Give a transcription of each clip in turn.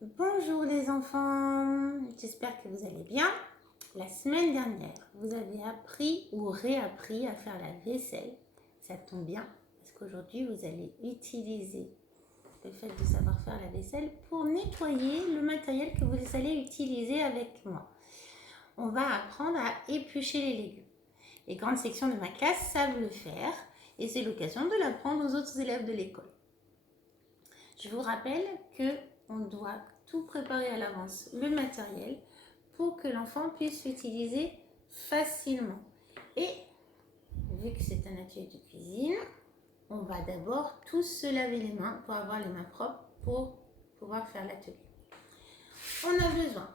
Bonjour les enfants, j'espère que vous allez bien. La semaine dernière, vous avez appris ou réappris à faire la vaisselle. Ça tombe bien parce qu'aujourd'hui, vous allez utiliser le fait de savoir faire la vaisselle pour nettoyer le matériel que vous allez utiliser avec moi. On va apprendre à éplucher les légumes. Les grandes sections de ma classe savent le faire et c'est l'occasion de l'apprendre aux autres élèves de l'école. Je vous rappelle qu'on doit tout préparer à l'avance, le matériel, pour que l'enfant puisse l'utiliser facilement. Et vu que c'est un atelier de cuisine, on va d'abord tous se laver les mains pour avoir les mains propres pour pouvoir faire l'atelier. On a besoin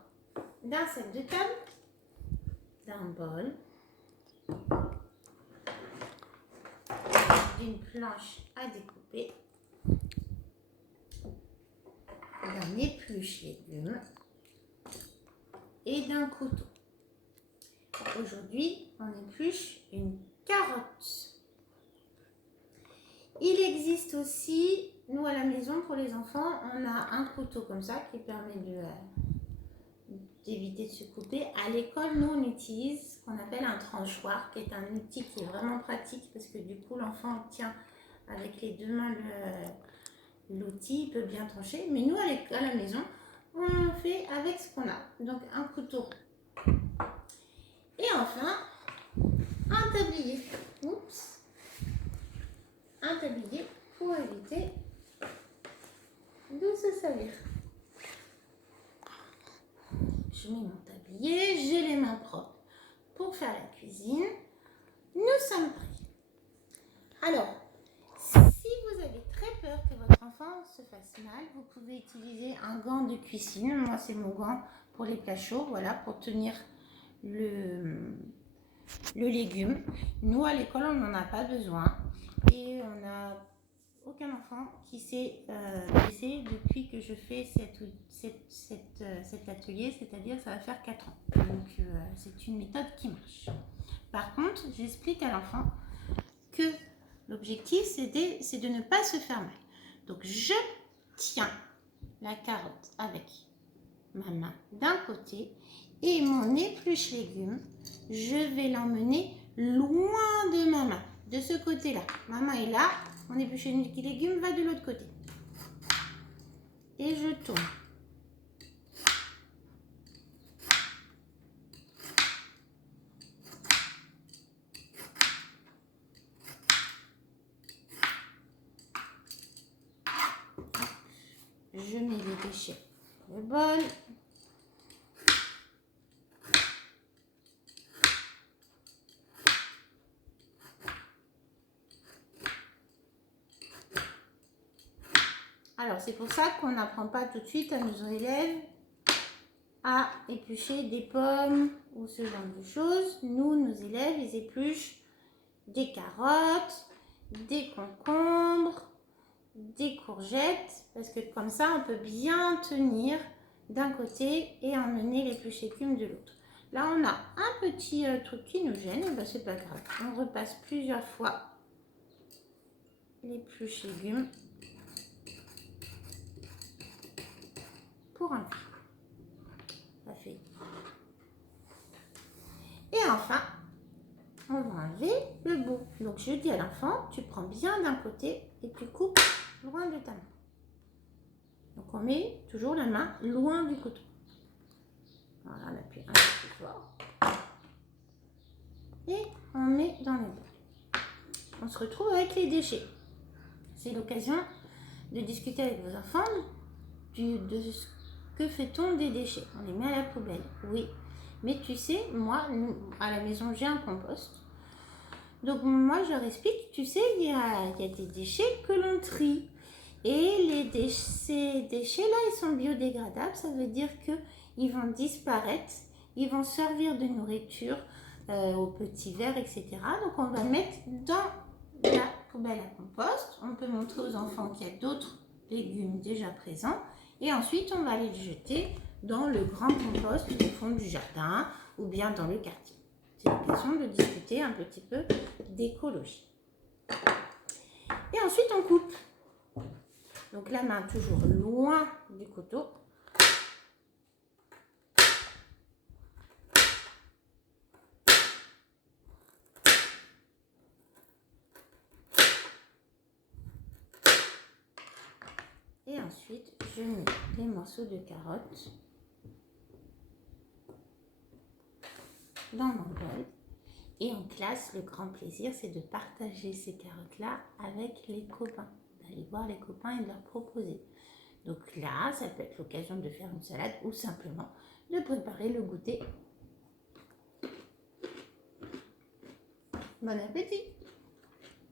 d'un set de table, d'un bol, d'une planche à découper, d'un épluche légumes et d'un couteau. Aujourd'hui, on épluche une carotte. Il existe aussi, nous à la maison pour les enfants, on a un couteau comme ça qui permet d'éviter de se couper. À l'école, nous on utilise ce qu'on appelle un tranchoir, qui est un outil qui est vraiment pratique parce que du coup l'enfant tient avec les deux mains l'outil, il peut bien trancher. Mais nous à la maison, on fait avec ce qu'on a. Donc un couteau. Et enfin, un tablier. Oups. Un tablier pour éviter de se salir. Je mets mon tablier, j'ai les mains propres pour faire la cuisine. Nous sommes prêts. Alors, si vous avez très peur que votre enfant se fasse mal, vous pouvez utiliser un gant de cuisine. Moi, c'est mon gant pour les plats chauds, voilà, pour tenir le légume. Nous, à l'école, on n'en a pas besoin. Et on n'a aucun enfant qui s'est blessé depuis que je fais cet atelier, c'est-à-dire ça va faire 4 ans. Donc c'est une méthode qui marche. Par contre, j'explique à l'enfant que l'objectif c'est de ne pas se faire mal. Donc je tiens la carotte avec ma main d'un côté et mon épluche légumes, je vais l'emmener loin de ma main, de ce côté-là. Ma main est là, mon épluche légumes va de l'autre côté. Et je tourne. Je mets les déchets dans le bol. Alors, c'est pour ça qu'on n'apprend pas tout de suite à nos élèves à éplucher des pommes ou ce genre de choses. Nous, nos élèves, ils épluchent des carottes, des concombres, des courgettes, parce que comme ça, on peut bien tenir d'un côté et emmener l'épluche légumes de l'autre. Là, on a un petit truc qui nous gêne, et ben c'est pas grave. On repasse plusieurs fois l'épluche légumes pour un peu. Ça fait. Et enfin, on va enlever le bout. Donc je dis à l'enfant, tu prends bien d'un côté et tu coupes loin de ta main. Donc on met toujours la main loin du couteau. Voilà, on appuie un peu plus fort. Et on met dans le bol. On se retrouve avec les déchets. C'est l'occasion de discuter avec vos enfants de ce que fait-on des déchets. On les met à la poubelle, oui. Mais tu sais, moi, à la maison, j'ai un compost. Donc moi, je leur explique, tu sais, il y a des déchets que l'on trie. Et ces déchets-là, ils sont biodégradables. Ça veut dire qu'ils vont disparaître. Ils vont servir de nourriture aux petits vers, etc. Donc on va mettre dans la poubelle à compost. On peut montrer aux enfants qu'il y a d'autres légumes déjà présents. Et ensuite, on va aller les jeter dans le grand compost au fond du jardin ou bien dans le quartier. C'est l'occasion de discuter un petit peu d'écologie. Et ensuite, on coupe. Donc la main toujours loin du couteau. Et ensuite, je mets les morceaux de carottes dans mon bol. Et en classe, le grand plaisir, c'est de partager ces carottes-là avec les copains, d'aller voir les copains et de leur proposer. Donc là, ça peut être l'occasion de faire une salade ou simplement de préparer le goûter. Bon appétit!